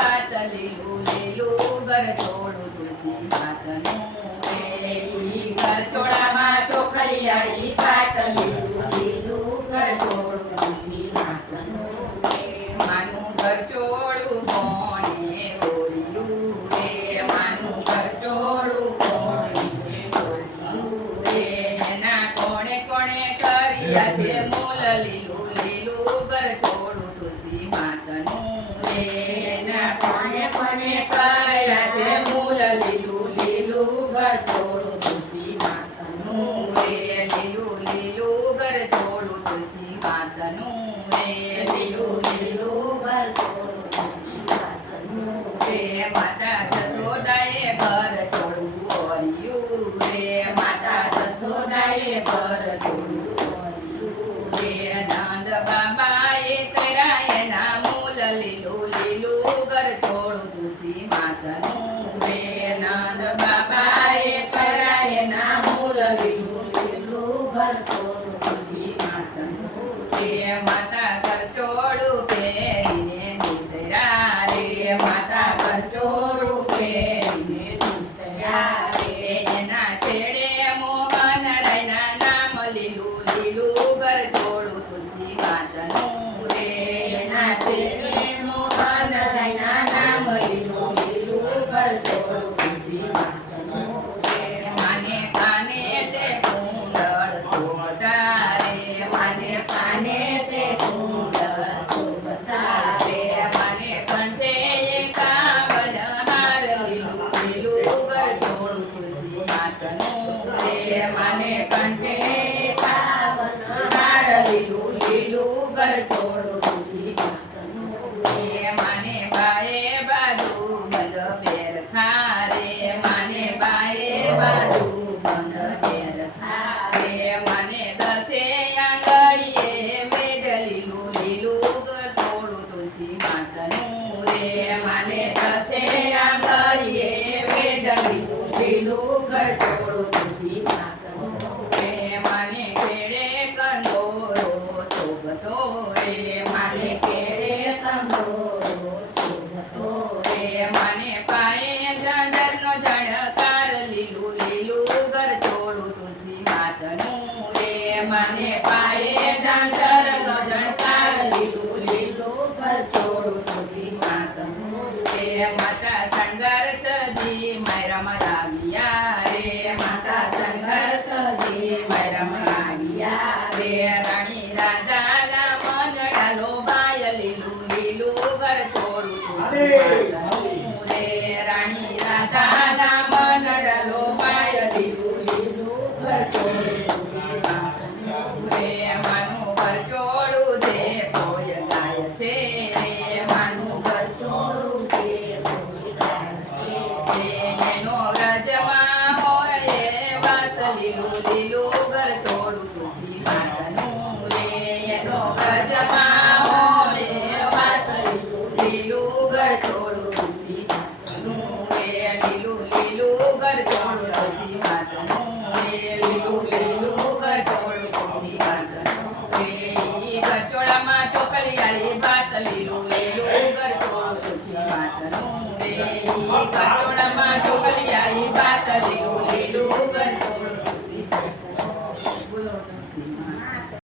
ભાત લીલું લીલું ગરચોળું તુલસી માતનું રે ઈ ગરચોળામાં ચોખલિયાળી ભાત લીલું લીલું ગરચોળું તુલસી માતનું રે માનું ગરચોળું કોણે ઓળ્યું રે માનું ગરચોળું કોણે ઓળ્યું રે એના કોણે કોણે કર્યા છે મૂલ લીલું લીલું ગરચોળું તુલસી માતનું રે એના કોણે કોણે કર્યા છે મૂલ લીલું લીલું ગરચોળું તુલસી માતનું રે લીલું લીલું ગરચોળું તુલસી માતનું રે લીલું લીલું ગરચોળું તુલસી માતનું રે માતા જશોદાએ ગરચોળું ઓળ્યું રે માતા જશોદાએ ગરચોળું ઓળ્યું રે નંદ બાબાએ કર્યા એના મૂલ લીલું લીલું ગરચોળું તુલસી માતનું રે નંદ બાબાએ કર્યા એના મૂલ લીલું લીલું ગરચોળું તુલસી માતનું રે માતા ગરચોળું પહેરીને નિસર્યા રે માતા ગરચોળું પહેરીને નિસર્યા રે એના છેડે મોહન રાયના નામ લીલું લીલું ગરચોળું તુલસી માતનું રે એના છેડે મોહન રાયના નામ લીલું લીલું ગરચોળું તુલસી માતનું રે માને કાને તે કુંડળ શોભતા રે માને કાને તે કુંડળ શોભતા રે માને કંઠે કાવડ હાર લીલું લીલું ગરચોળું તુલસી માતનું રે માને કંઠે કાવડ હાર લીલું લીલું ગરચોળું તુલસી માતનું રે માને બાએ બાજુ બંધ બેરખા રે માને બાએ બાજુ બંધ બેરખા રે માને દસે આંગળીએ વેદ લીલું લીલું ગરચોળું તુલસી માતનું રે માને દસે આંગળીએ વેદ લીલું લીલું ગરચોળું તુલસી માતનું રે માને કેળે કંદોરો શોભતો રે માને કેળે કંદોરો શોભતો રે માને પાયે ઝાંઝરનો ઝણકાર લીલું લીલું ગરચોળું તુલસી માતનું રે માને પાયે ઝાંઝરનો ઝણકાર લીલું લીલું ગરચોળું તુલસી માતનું રે માતા શણગાર સજી માયરા મરાવ્યા રે માતા શણગાર સજી માયરા મરાવ્યા રે રાણી રાજાના મંડળાનો બાય લીલું લીલું ગરચોળું તુલસી માતનું રે રાણી રાજાના મંડળાનો બાય લીલું લીલું ગરચોળું તુલસી માતનું રે માનું ગરચોળું જે કોઈ ગાય છે રે માનું ગરચોળું જે કોઈ ગાય છે એનો વ્રજમાં હોય એ વાસ લીલું લીલું ગરચોળું તુલસી માતનું રે એનો વ્રજમાં હોય એ વાસ લીલું લીલું ગરચોળું તુલસી માતનું રે લીલું લીલું ગરચોળું તુલસી માતનું રે લીલું લીલું ગરચોળું તુલસી માતનું રે ઈ ગરચોળામાં ચોખલિયાળી ભાત લીલું લીલું ગરચોળું તુલસી માતનું રે ઈ ગરચોળામાં ચોખલિયાળી ભાત લીલું લીલું ગરચોળું તુલસી માતનું બોલો તુલસી માતા